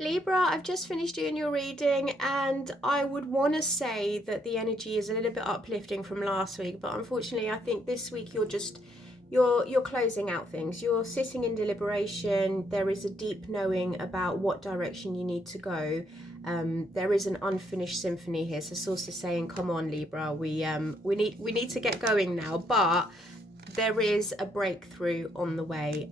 Libra, I've just finished doing your reading, and I would want to say that the energy is a little bit uplifting from last week, but unfortunately I think this week you're closing out things. You're sitting in deliberation. There is a deep knowing about what direction you need to go. There is an unfinished symphony here. So Source is saying, "Come on, Libra, we need to get going now." But there is a breakthrough on the way.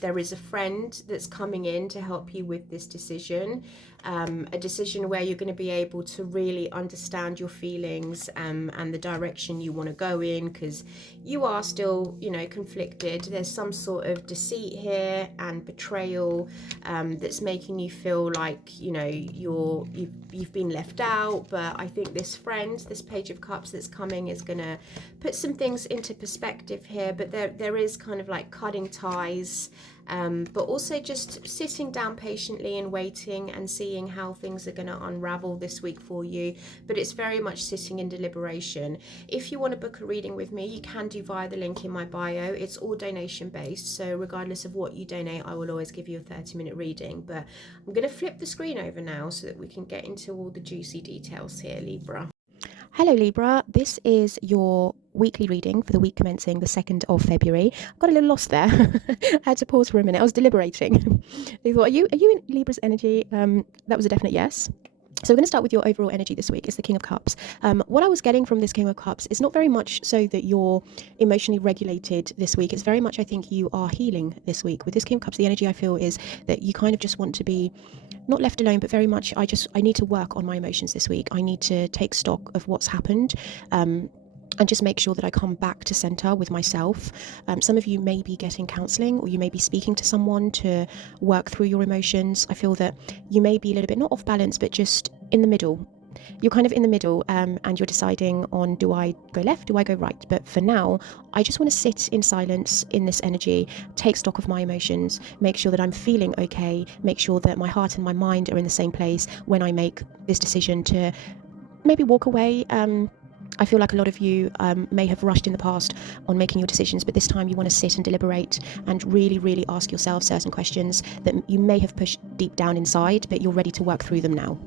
There is a friend that's coming in to help you with this decision, a decision where you're going to be able to really understand your feelings and the direction you want to go in, because you are still, conflicted. There's some sort of deceit here and betrayal that's making you feel like, you've been left out. But I think this friend, this Page of Cups that's coming, is going to put some things into perspective here. But there is kind of like cutting ties, but also just sitting down patiently and waiting and seeing how things are going to unravel this week for you. But it's very much sitting in deliberation. If you want to book a reading with me, you can do via the link in my bio. It's all donation based, so regardless of what you donate, I will always give you a 30-minute reading. But I'm going to flip the screen over now so that we can get into all the juicy details here, Libra. Hello Libra, this is your weekly reading for the week commencing the 2nd of February. I got a little lost there. I had to pause for a minute. I was deliberating. I thought, are you in Libra's energy? That was a definite yes. So we're going to start with your overall energy this week. It's the King of Cups. What I was getting from this King of Cups is not very much so that you're emotionally regulated this week. It's very much, I think, you are healing this week. With this King of Cups, the energy I feel is that you kind of just want to be not left alone, but very much, I need to work on my emotions this week. I need to take stock of what's happened. And just make sure that I come back to center with myself. Some of you may be getting counseling, or you may be speaking to someone to work through your emotions. I feel that you may be a little bit not off balance, but just in the middle. You're kind of in the middle, and you're deciding on, do I go left, do I go right? But for now, I just want to sit in silence in this energy, take stock of my emotions, make sure that I'm feeling okay, make sure that my heart and my mind are in the same place when I make this decision to maybe walk away. I feel like a lot of you may have rushed in the past on making your decisions, but this time you want to sit and deliberate and really, really ask yourself certain questions that you may have pushed deep down inside, but you're ready to work through them now.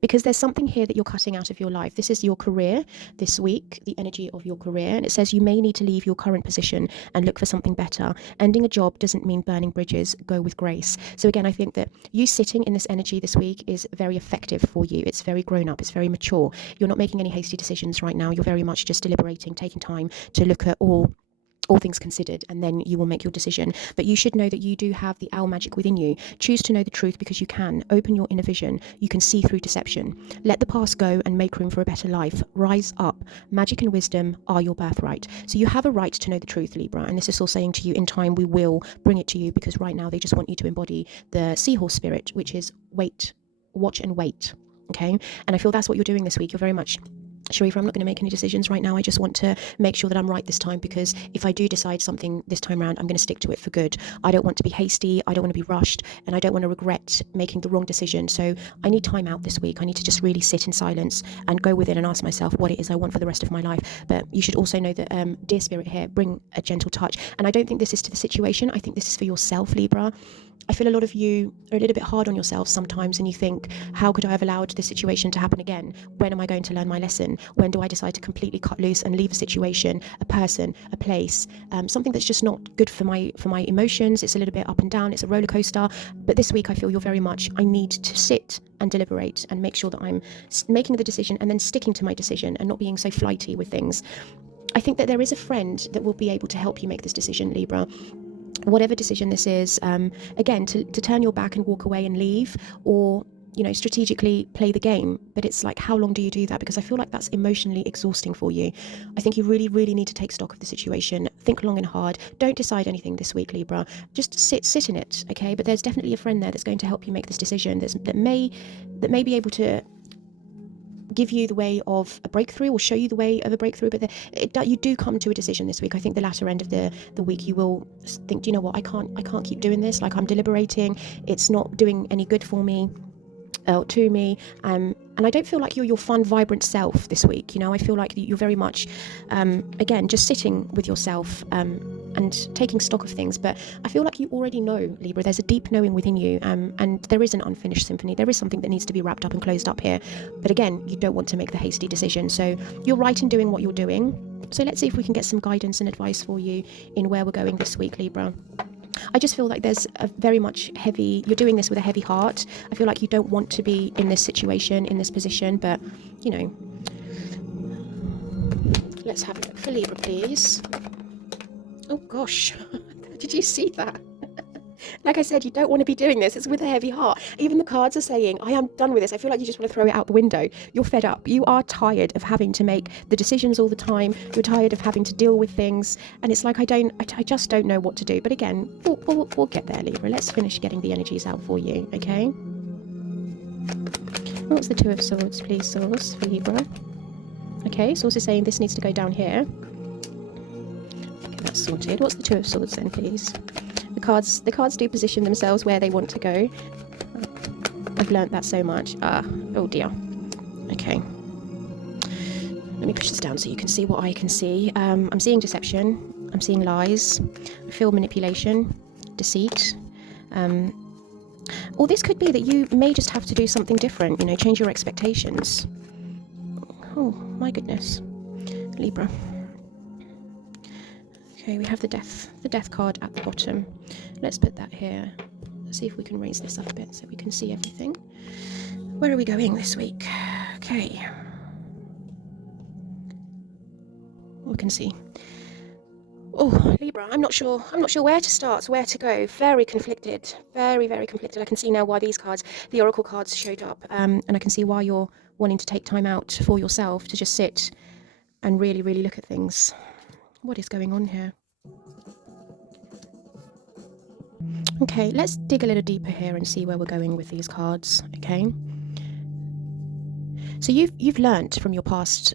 Because there's something here that you're cutting out of your life. This is your career this week, the energy of your career. And it says you may need to leave your current position and look for something better. Ending a job doesn't mean burning bridges. Go with grace. So again, I think that you sitting in this energy this week is very effective for you. It's very grown up. It's very mature. You're not making any hasty decisions right now. You're very much just deliberating, taking time to look at all things considered, and then you will make your decision. But you should know that you do have the owl magic within you. Choose to know the truth, because you can. Open your inner vision. You can see through deception. Let the past go and make room for a better life. Rise up. Magic and wisdom are your birthright. So you have a right to know the truth, Libra. And this is all saying to you, in time we will bring it to you, because right now they just want you to embody the seahorse spirit, which is wait, watch and wait. Okay? And I feel that's what you're doing this week. You're very much, Sheriffa, I'm not going to make any decisions right now. I just want to make sure that I'm right this time, because if I do decide something this time around, I'm going to stick to it for good. I don't want to be hasty. I don't want to be rushed, and I don't want to regret making the wrong decision. So I need time out this week. I need to just really sit in silence and go within and ask myself what it is I want for the rest of my life. But you should also know that, dear spirit here, bring a gentle touch. And I don't think this is to the situation. I think this is for yourself, Libra. I feel a lot of you are a little bit hard on yourself sometimes, and you think, how could I have allowed this situation to happen again? When am I going to learn my lesson? When do I decide to completely cut loose and leave a situation, a person, a place, something that's just not good for my emotions? It's a little bit up and down. It's a roller coaster. But this week I feel you're very much, I need to sit and deliberate and make sure that I'm making the decision and then sticking to my decision and not being so flighty with things. I think that there is a friend that will be able to help you make this decision, Libra. Whatever decision this is, again, to turn your back and walk away and leave, or strategically play the game. But it's like, how long do you do that? Because I feel like that's emotionally exhausting for you. I think you really, really need to take stock of the situation. Think long and hard. Don't decide anything this week, Libra. Just sit in it, okay? But there's definitely a friend there that's going to help you make this decision. That may be able to give you the way of a breakthrough, or show you the way of a breakthrough. But you do come to a decision this week. I think the latter end of the week, you will think, do you know what, I can't keep doing this. Like, I'm deliberating. It's not doing any good for me. To me, and I don't feel like you're your fun, vibrant self this week. I feel like you're very much, again, just sitting with yourself, and taking stock of things. But I feel like you already know, Libra. There's a deep knowing within you, and there is an unfinished symphony. There is something that needs to be wrapped up and closed up here. But again, you don't want to make the hasty decision. So you're right in doing what you're doing. So let's see if we can get some guidance and advice for you in where we're going this week, Libra. I just feel like there's a very much heavy, you're doing this with a heavy heart. I feel like you don't want to be in this situation, in this position, but, you know, let's have a look for Libra, please. Oh gosh, did you see that? Like I said, you don't want to be doing this. It's with a heavy heart. Even the cards are saying, I am done with this. I feel like you just want to throw it out the window. You're fed up. You are tired of having to make the decisions all the time. You're tired of having to deal with things. And it's like, I just don't know what to do. But again, we'll get there, Libra. Let's finish getting the energies out for you, okay? What's the Two of Swords, please, Source, for Libra? Okay, Source is saying this needs to go down here. Get that sorted. What's the Two of Swords then, please? The cards do position themselves where they want to go. I've learnt that so much. Oh dear. Okay. Let me push this down so you can see what I can see. I'm seeing deception. I'm seeing lies. I feel manipulation, deceit. Or this could be that you may just have to do something different, you know, change your expectations. Oh, my goodness. Libra. Okay, we have the death card at the bottom. Let's put that here. Let's see if we can raise this up a bit so we can see everything. Where are we going this week? Okay. We can see. Oh, Libra, I'm not sure where to start, where to go. Very conflicted. Very, very conflicted. I can see now why these cards, the Oracle cards, showed up. And I can see why you're wanting to take time out for yourself to just sit and really, really look at things. What is going on here? Okay, let's dig a little deeper here and see where we're going with these cards, okay? So you've learnt from your past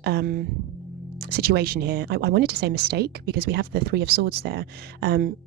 situation here. I wanted to say mistake because we have the Three of Swords there.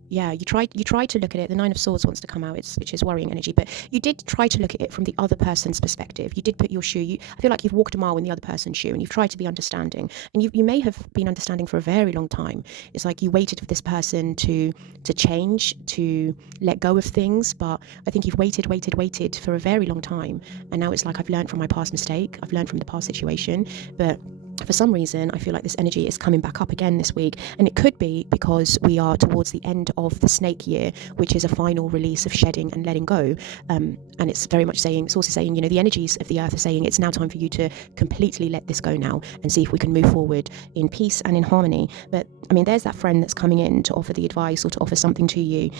Yeah, you try to look at it. The Nine of Swords wants to come out, which is worrying energy, but you did try to look at it from the other person's perspective. You did put your shoe. I feel like you've walked a mile in the other person's shoe, and you've tried to be understanding. And you may have been understanding for a very long time. It's like you waited for this person to change, to let go of things, but I think you've waited for a very long time. And now it's like, I've learned from my past mistake. I've learned from the past situation, but for some reason, I feel like this energy is coming back up again this week. And it could be because we are towards the end of the snake year, which is a final release of shedding and letting go. And it's very much saying, it's also saying, you know, the energies of the earth are saying it's now time for you to completely let this go now and see if we can move forward in peace and in harmony. But I mean, there's that friend that's coming in to offer the advice or to offer something to you.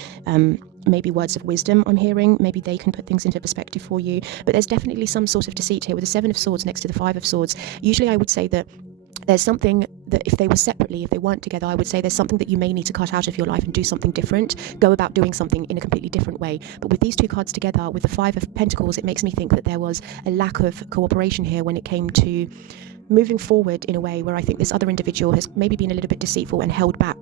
Maybe words of wisdom I'm hearing. Maybe they can put things into perspective for you. But there's definitely some sort of deceit here with the Seven of Swords next to the Five of Swords. Usually I would say that there's something that if they were separately, if they weren't together, I would say there's something that you may need to cut out of your life and do something different, go about doing something in a completely different way. But with these two cards together, with the Five of Pentacles, it makes me think that there was a lack of cooperation here when it came to moving forward in a way where I think this other individual has maybe been a little bit deceitful and held back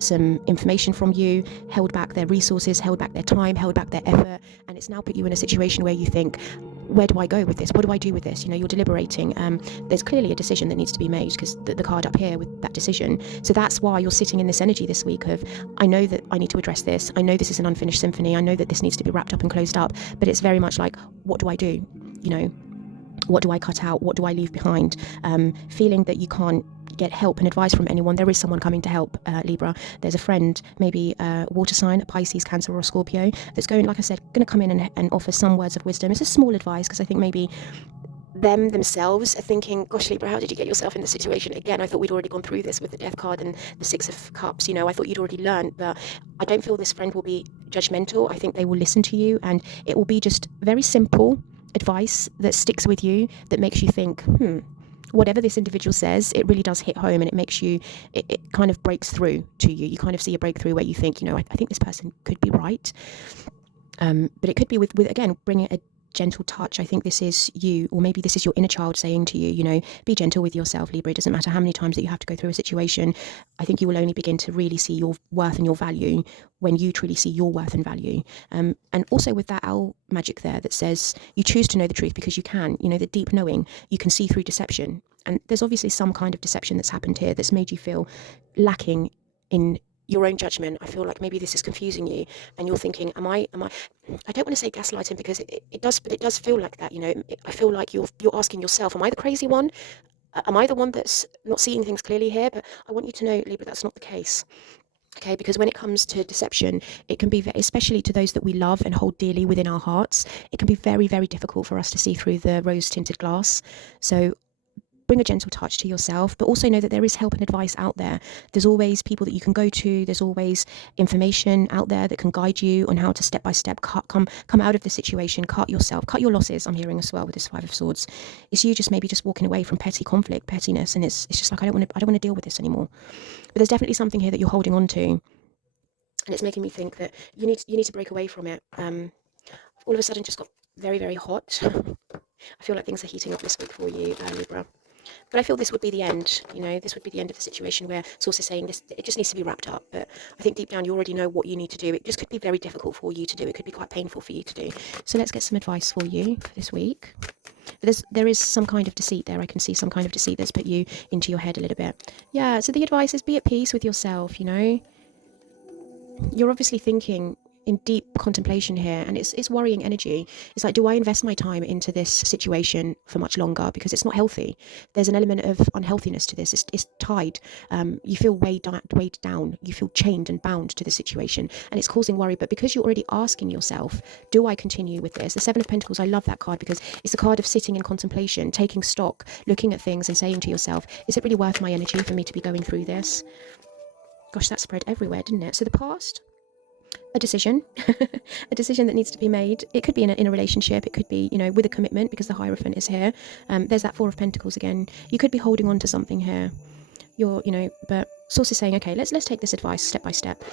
some information from you, held back their resources, held back their time, held back their effort, and it's now put you in a situation where you think, where do I go with this? What do I do with this? You know, you're deliberating. There's clearly a decision that needs to be made because the card up here with that decision. So that's why you're sitting in this energy this week of, I know that I need to address this. I know this is an unfinished symphony. I know that this needs to be wrapped up and closed up, but it's very much like, what do I do? You know, what do I cut out? What do I leave behind? Feeling that you can't get help and advice from anyone. There is someone coming to help, Libra. There's a friend, maybe a water sign, a Pisces, Cancer, or a Scorpio, that's going, like I said, going to come in and offer some words of wisdom. It's a small advice because I think maybe themselves are thinking, gosh, Libra, how did you get yourself in this situation? Again, I thought we'd already gone through this with the Death card and the Six of Cups. You know, I thought you'd already learned, but I don't feel this friend will be judgmental. I think they will listen to you, and it will be just very simple advice that sticks with you, that makes you think, whatever this individual says, it really does hit home, and it makes you, it kind of breaks through to you. You kind of see a breakthrough where you think, you know, I think this person could be right. But it could be with again, bringing a gentle touch. I think this is you, or maybe this is your inner child saying to you, you know, be gentle with yourself, Libra. It doesn't matter how many times that you have to go through a situation. I think you will only begin to really see your worth and your value when you truly see your worth and value. And also with that owl magic there that says you choose to know the truth because you can, you know, the deep knowing, you can see through deception. And there's obviously some kind of deception that's happened here that's made you feel lacking in your own judgment. I feel like maybe this is confusing you, and you're thinking, I don't want to say gaslighting, because it does, but it does feel like that, I feel like you're asking yourself, am I the crazy one? Am I the one that's not seeing things clearly here? But I want you to know, Libra, that's not the case. Okay, because when it comes to deception, it can be, especially to those that we love and hold dearly within our hearts, it can be very, very difficult for us to see through the rose-tinted glass. So bring a gentle touch to yourself, but also know that there is help and advice out there. There's always people that you can go to. There's always information out there that can guide you on how to step by step come out of the situation, cut yourself, cut your losses. I'm hearing as well with this Five of Swords. It's you just maybe just walking away from petty conflict, pettiness, and it's just like, I don't want to deal with this anymore. But there's definitely something here that you're holding on to, and it's making me think that you need to break away from it. All of a sudden, just got very, very hot. I feel like things are heating up this week for you, Libra. But I feel this would be the end, this would be the end of the situation where Source is saying this, it just needs to be wrapped up. But I think deep down you already know what you need to do. It just could be very difficult for you to do. It could be quite painful for you to do. So let's get some advice for you for this week. But there is some kind of deceit there. I can see some kind of deceit that's put you into your head a little bit. Yeah, so the advice is be at peace with yourself, You're obviously thinking in deep contemplation here, and it's worrying energy. It's like, do I invest my time into this situation for much longer? Because it's not healthy. There's an element of unhealthiness to this. It's tied. You feel weighed down. You feel chained and bound to the situation, and it's causing worry. But because you're already asking yourself, do I continue with this? The Seven of Pentacles, I love that card because it's a card of sitting in contemplation, taking stock, looking at things and saying to yourself, is it really worth my energy for me to be going through this? Gosh, that spread everywhere, didn't it? So the past, a decision, a decision that needs to be made. It could be in a relationship. It could be, with a commitment, because the Hierophant is here. There's that Four of Pentacles again. You could be holding on to something here. But Source is saying, okay, let's take this advice step by step.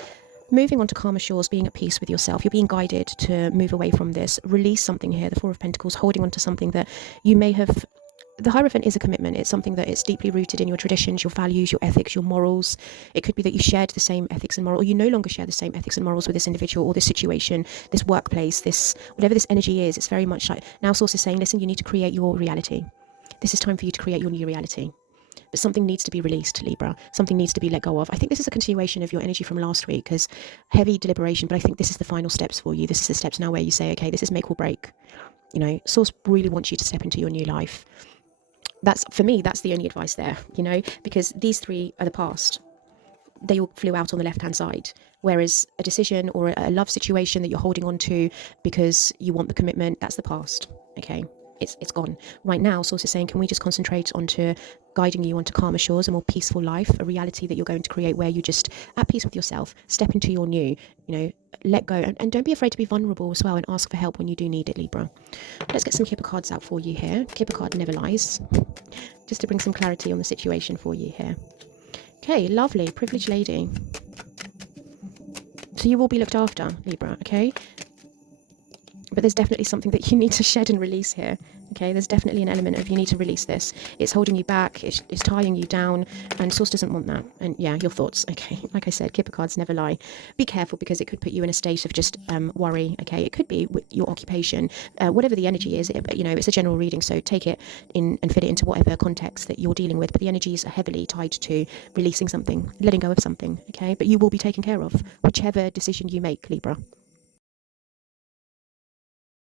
Moving on to calmer shores, being at peace with yourself. You're being guided to move away from this. Release something here. The Four of Pentacles, holding on to something that you may have. The Hierophant is a commitment. It's something that is deeply rooted in your traditions, your values, your ethics, your morals. It could be that you shared the same ethics and morals, or you no longer share the same ethics and morals with this individual or this situation, this workplace, this whatever this energy is. It's very much like, now Source is saying, listen, you need to create your reality. This is time for you to create your new reality. But something needs to be released, Libra. Something needs to be let go of. I think this is a continuation of your energy from last week, because heavy deliberation, but I think this is the final steps for you. This is the steps now where you say, okay, this is make or break. Source really wants you to step into your new life. For me, that's the only advice there, because these three are the past. They all flew out on the left-hand side. Whereas a decision or a love situation that you're holding on to because you want the commitment, that's the past, okay? It's gone. Right now, Source is saying, can we just concentrate onto guiding you onto calmer shores, a more peaceful life, a reality that you're going to create where you're just at peace with yourself, step into your new, let go. And don't be afraid to be vulnerable as well and ask for help when you do need it, Libra. Let's get some Kipper cards out for you here. Kipper card never lies. Just to bring some clarity on the situation for you here. Okay, lovely. Privileged lady. So you will be looked after, Libra, okay? But there's definitely something that you need to shed and release here. Okay, there's definitely an element of you need to release this. It's holding you back, it's tying you down, and Source doesn't want that. And yeah, your thoughts, okay, like I said, Kipper cards never lie. Be careful, because it could put you in a state of just worry, okay? It could be with your occupation, whatever the energy is, it's a general reading, so take it in and fit it into whatever context that you're dealing with, but the energies are heavily tied to releasing something, letting go of something, okay? But you will be taken care of, whichever decision you make, Libra.